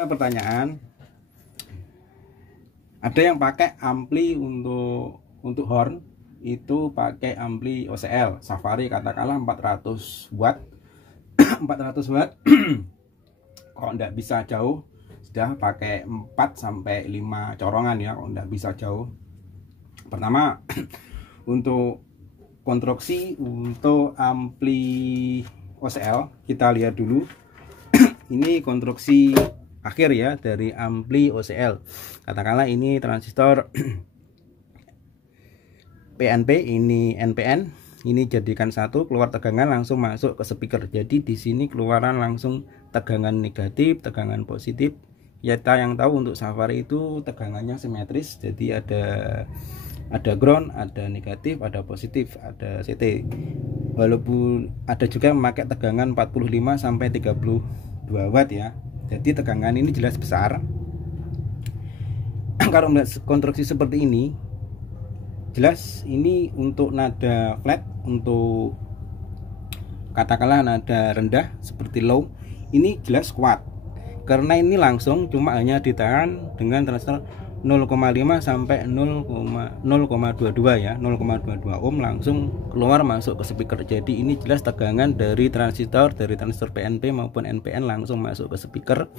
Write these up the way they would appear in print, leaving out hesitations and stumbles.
Pertanyaan, ada yang pakai ampli untuk horn itu pakai ampli OCL Safari katakanlah 400 watt 400 watt kalau enggak bisa jauh sudah pakai 4 sampai 5 corongan ya, kalau enggak bisa jauh. Pertama untuk konstruksi untuk ampli OCL kita lihat dulu. Ini konstruksi akhir ya dari ampli OCL. Katakanlah ini transistor PNP, ini NPN, ini jadikan satu, keluar tegangan langsung masuk ke speaker. Jadi di sini keluaran langsung tegangan negatif, tegangan positif. Kita yang tahu untuk Safari itu tegangannya simetris, jadi ada ground, ada negatif, ada positif, ada CT. Walaupun ada juga memakai tegangan 45 sampai 32 watt ya. Jadi tegangan ini jelas besar. Kalau melihat konstruksi seperti ini, jelas ini untuk nada flat, untuk katakanlah nada rendah seperti low, ini jelas kuat. Karena ini langsung cuma hanya ditahan dengan transistor 0,5 sampai 0,22 ya, 0,22 ohm langsung keluar masuk ke speaker. Jadi ini jelas tegangan dari transistor PNP maupun NPN langsung masuk ke speaker.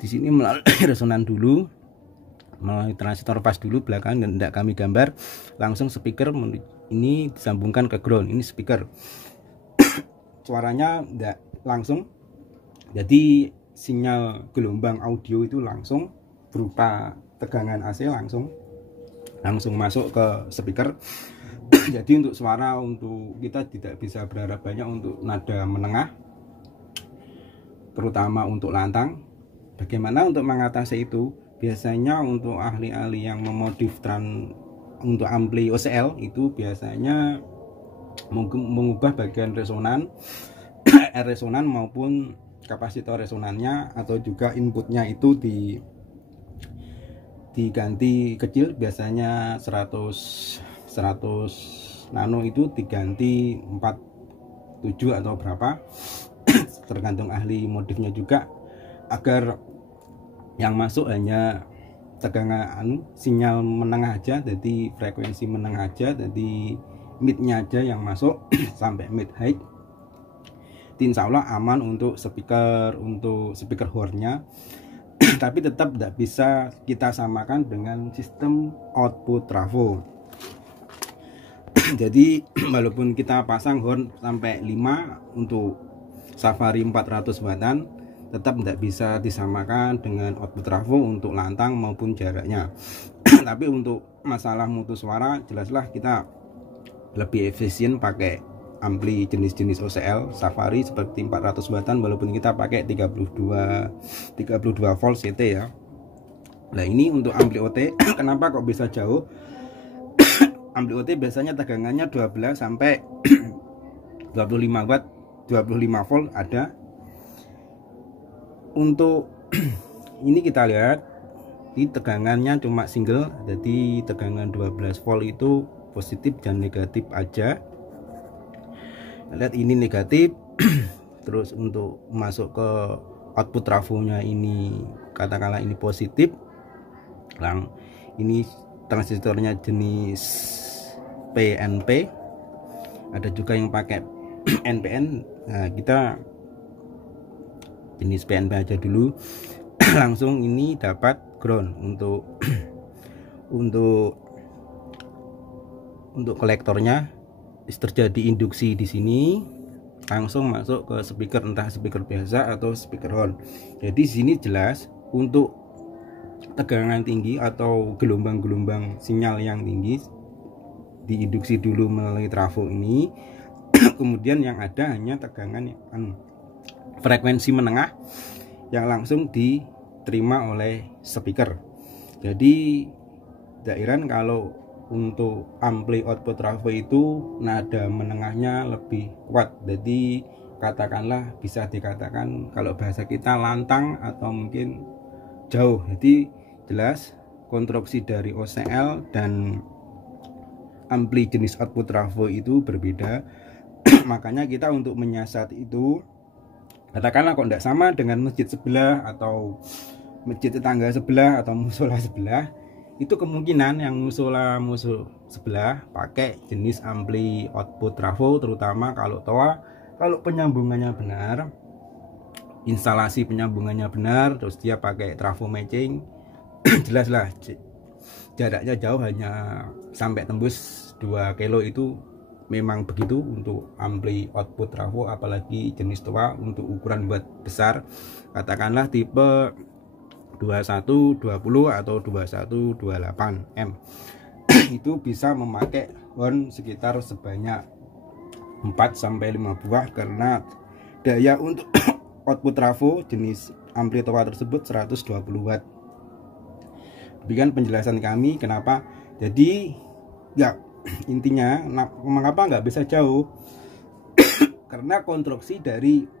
Di sini melalui resonan dulu, melalui transistor pas dulu, belakang tidak kami gambar, langsung speaker ini disambungkan ke ground. Ini speaker. Suaranya tidak langsung. Jadi sinyal gelombang audio itu langsung berupa tegangan AC langsung masuk ke speaker. Jadi untuk suara, untuk kita tidak bisa berharap banyak untuk nada menengah, terutama untuk lantang. Bagaimana untuk mengatasi itu? Biasanya untuk ahli-ahli yang memodif untuk ampli OCL itu biasanya mengubah bagian resonan, resonan maupun kapasitor resonannya, atau juga inputnya itu diganti kecil, biasanya 100 nano itu diganti 47 atau berapa tergantung ahli modifnya juga, agar yang masuk hanya tegangan sinyal menengah aja, jadi frekuensi menengah aja, jadi midnya aja yang masuk sampai mid high. Insya Allah aman untuk speaker hornnya. Tapi tetap tidak bisa kita samakan dengan sistem output trafo. Jadi walaupun kita pasang horn sampai 5 untuk Safari 400 wattan, tetap tidak bisa disamakan dengan output trafo untuk lantang maupun jaraknya. Tapi untuk masalah mutu suara, jelaslah kita lebih efisien pakai ampli jenis-jenis OCL Safari seperti 400 wattan, walaupun kita pakai 32 volt CT ya. Nah ini untuk ampli OT. Kenapa kok bisa jauh? Ampli OT biasanya tegangannya 12 sampai 25 watt, 25 volt ada. Untuk ini kita lihat di tegangannya cuma single, jadi tegangan 12 volt itu positif dan negatif aja. Lihat ini negatif. Terus untuk masuk ke output trafonya ini katakanlah ini positif. Ini transistornya jenis PNP, ada juga yang pakai NPN. Nah kita jenis PNP aja dulu. Langsung ini dapat ground untuk kolektornya. Terjadi induksi di sini, langsung masuk ke speaker, entah speaker biasa atau speaker horn. Jadi sini jelas untuk tegangan tinggi atau gelombang-gelombang sinyal yang tinggi diinduksi dulu melalui trafo ini. Kemudian yang ada hanya tegangan frekuensi menengah yang langsung diterima oleh speaker. Jadi daerah kalau untuk ampli output trafo itu nada menengahnya lebih kuat. Jadi katakanlah bisa dikatakan kalau bahasa kita lantang atau mungkin jauh. Jadi jelas konstruksi dari OCL dan ampli jenis output trafo itu berbeda. Makanya kita untuk menyiasat itu Katakanlah kok tidak sama dengan masjid sebelah atau masjid tetangga sebelah atau musola sebelah, itu kemungkinan yang musola sebelah pakai jenis ampli output trafo, terutama kalau toa, kalau penyambungannya benar, instalasi penyambungannya benar, terus dia pakai trafo matching, jelaslah jaraknya jauh, hanya sampai tembus 2 kilo itu memang begitu untuk ampli output trafo, apalagi jenis toa untuk ukuran buat besar, katakanlah tipe 2120 atau 2128 M itu bisa memakai horn sekitar sebanyak 4-5 buah, karena daya untuk output trafo jenis ampli toa tersebut 120 watt. Demikian penjelasan kami kenapa. Jadi ya intinya mengapa nggak bisa jauh, karena konstruksi dari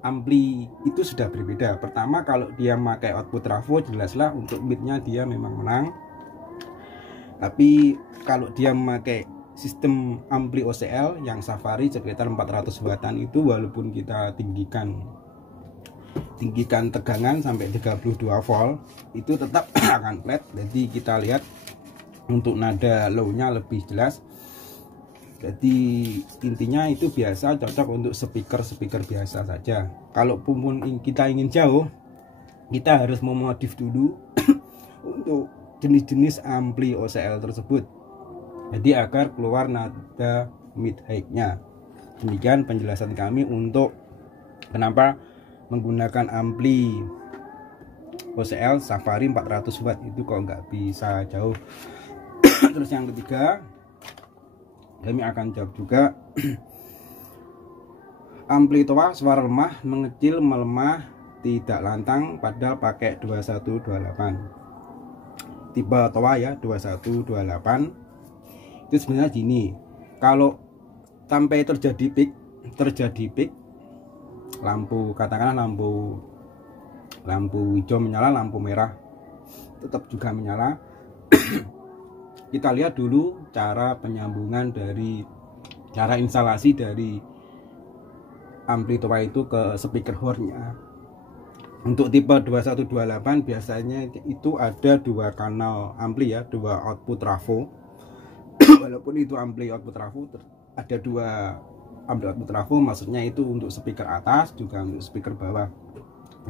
ampli itu sudah berbeda. Pertama, kalau dia memakai output trafo, jelaslah untuk bitnya dia memang menang. Tapi kalau dia memakai sistem ampli OCL yang Safari sekitar 400 wattan itu, walaupun kita tinggikan tegangan sampai 32 volt, itu tetap akan flat. Jadi kita lihat untuk nada low-nya lebih jelas. Jadi intinya itu biasa, cocok untuk speaker biasa saja. Kalaupun kita ingin jauh, kita harus memodif dulu untuk jenis-jenis ampli OCL tersebut, jadi agar keluar nada mid high-nya. Demikian penjelasan kami untuk kenapa menggunakan ampli OCL Safari 400 watt itu kok nggak bisa jauh. Terus yang ketiga, kami akan jawab juga ampli toa suara lemah, mengecil, melemah, tidak lantang, padahal pakai 2128 tipe toa ya, 2128. Itu sebenarnya gini, kalau sampai terjadi peak lampu, katakanlah lampu hijau menyala, lampu merah tetap juga menyala. Kita lihat dulu cara penyambungan dari cara instalasi dari ampli toa itu ke speaker hornnya. Untuk tipe 2128 biasanya itu ada 2 kanal ampli ya, 2 output trafo. Walaupun itu ampli output trafo, ada 2 ampli output trafo, maksudnya itu untuk speaker atas juga untuk speaker bawah.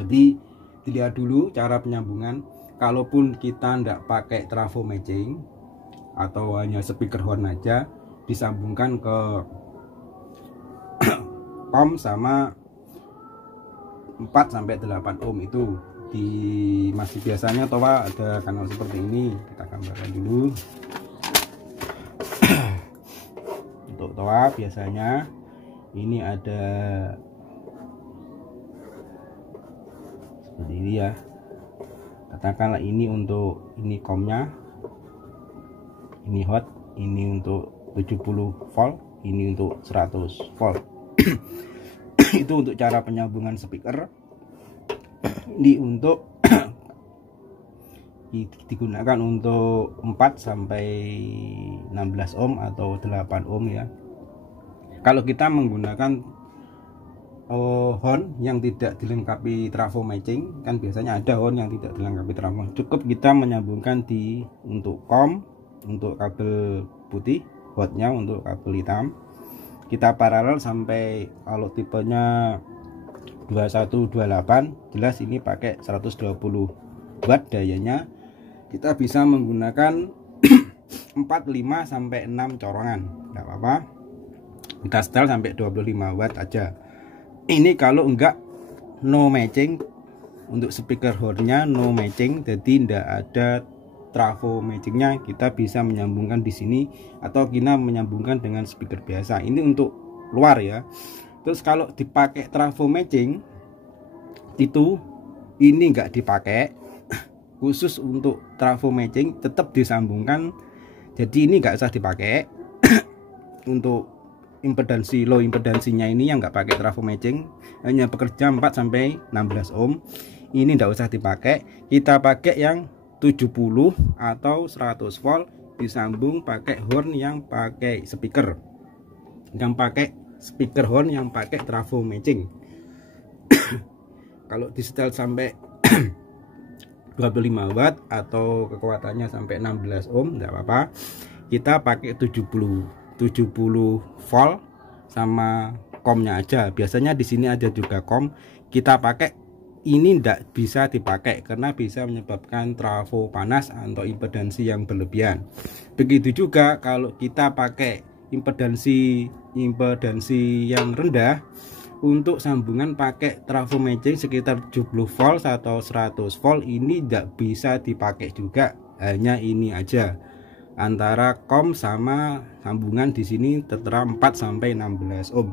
Jadi dilihat dulu cara penyambungan. Kalaupun kita tidak pakai trafo matching atau hanya speaker horn aja, disambungkan ke COM sama 4-8 ohm itu di masih biasanya toa ada kanal seperti ini. Kita gambarkan dulu. Untuk toa biasanya ini ada seperti ini ya, katakanlah ini untuk ini COM-nya, ini hot, ini untuk 70 volt, ini untuk 100 volt. Itu untuk cara penyambungan speaker. Ini untuk digunakan untuk 4-16 ohm atau 8 ohm ya. Kalau kita menggunakan horn yang tidak dilengkapi trafo matching, kan biasanya ada horn yang tidak dilengkapi trafo, cukup kita menyambungkan untuk COM, untuk kabel putih, hotnya untuk kabel hitam, kita paralel sampai, kalau tipenya 2128 jelas ini pakai 120 watt dayanya, kita bisa menggunakan 4, 5 sampai 6 corongan, enggak apa-apa, kita setel sampai 25 watt aja. Ini kalau enggak no matching, untuk speaker hornnya no matching, jadi tidak ada trafo matchingnya, kita bisa menyambungkan di sini atau kita menyambungkan dengan speaker biasa. Ini untuk luar ya. Terus kalau dipakai trafo matching itu ini enggak dipakai, khusus untuk trafo matching tetap disambungkan, jadi ini enggak usah dipakai. Untuk impedansi low impedansinya ini yang enggak pakai trafo matching, hanya bekerja 4-16 ohm, ini enggak usah dipakai. Kita pakai yang 70 atau 100 volt, disambung pakai horn yang pakai speaker, yang pakai speaker horn yang pakai trafo matching. Kalau di setel sampai 25 watt atau kekuatannya sampai 16 ohm enggak apa-apa, kita pakai 70 volt sama komnya aja. Biasanya di sini ada juga kom, kita pakai ini tidak bisa dipakai karena bisa menyebabkan trafo panas atau impedansi yang berlebihan. Begitu juga kalau kita pakai impedansi yang rendah, untuk sambungan pakai trafo matching sekitar 70 volt atau 100 volt ini tidak bisa dipakai juga, hanya ini aja. Antara kom sama sambungan di sini tertera 4 sampai 16 ohm.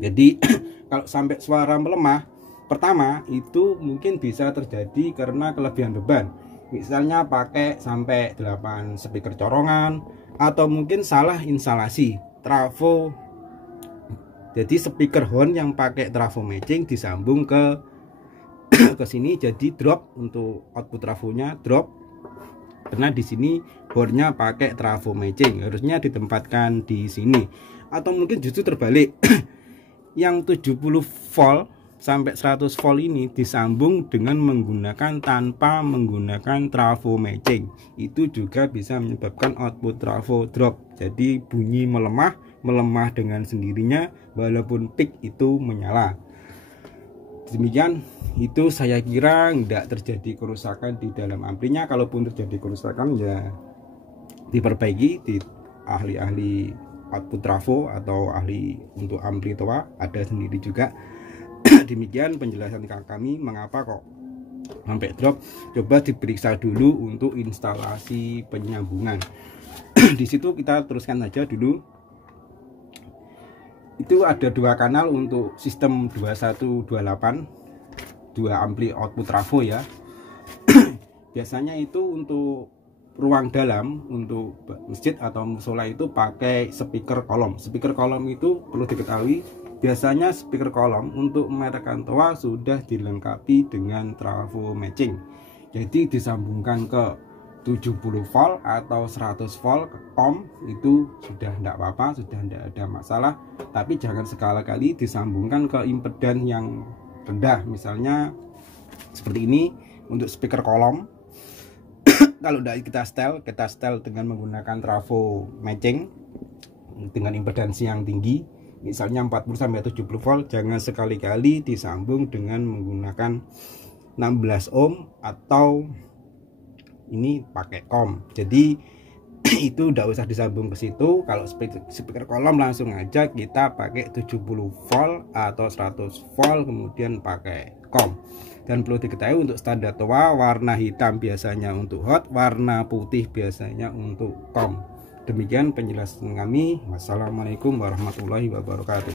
Jadi kalau sampai suara melemah, pertama itu mungkin bisa terjadi karena kelebihan beban. Misalnya pakai sampai 8 speaker corongan atau mungkin salah instalasi trafo. Jadi speaker horn yang pakai trafo matching disambung ke sini, jadi drop untuk output trafonya drop. Karena di sini hornnya pakai trafo matching, harusnya ditempatkan di sini. Atau mungkin justru terbalik. Yang 70 volt sampai 100 volt ini disambung dengan tanpa menggunakan trafo matching. Itu juga bisa menyebabkan output trafo drop. Jadi bunyi melemah dengan sendirinya walaupun peak itu menyala. Demikian, itu saya kira tidak terjadi kerusakan di dalam amplinya. Kalaupun terjadi kerusakan ya diperbaiki di ahli-ahli output trafo atau ahli untuk ampli toa ada sendiri juga. Demikian penjelasan kami mengapa kok sampai drop. Coba diperiksa dulu untuk instalasi penyambungan. Di situ kita teruskan saja dulu. Itu ada dua kanal untuk sistem 2128, dua ampli output trafo ya. Biasanya itu untuk ruang dalam, untuk masjid atau musola itu pakai speaker kolom. Speaker kolom itu perlu diketahui, biasanya speaker kolom untuk merekam toa sudah dilengkapi dengan trafo matching. Jadi disambungkan ke 70 volt atau 100 volt ke kom itu sudah tidak apa-apa, sudah tidak ada masalah. Tapi jangan sekali-kali disambungkan ke impedan yang rendah, misalnya seperti ini untuk speaker kolom. Kalau tidak kita setel dengan menggunakan trafo matching dengan impedansi yang tinggi, misalnya 40 sampai 70 volt, jangan sekali-kali disambung dengan menggunakan 16 ohm atau ini pakai kom. Jadi itu udah usah disambung ke situ. Kalau speaker kolom langsung aja kita pakai 70 volt atau 100 volt kemudian pakai kom. Dan perlu diketahui untuk standar toa warna hitam biasanya untuk hot, warna putih biasanya untuk kom. Demikian penjelasan kami. Wassalamualaikum warahmatullahi wabarakatuh.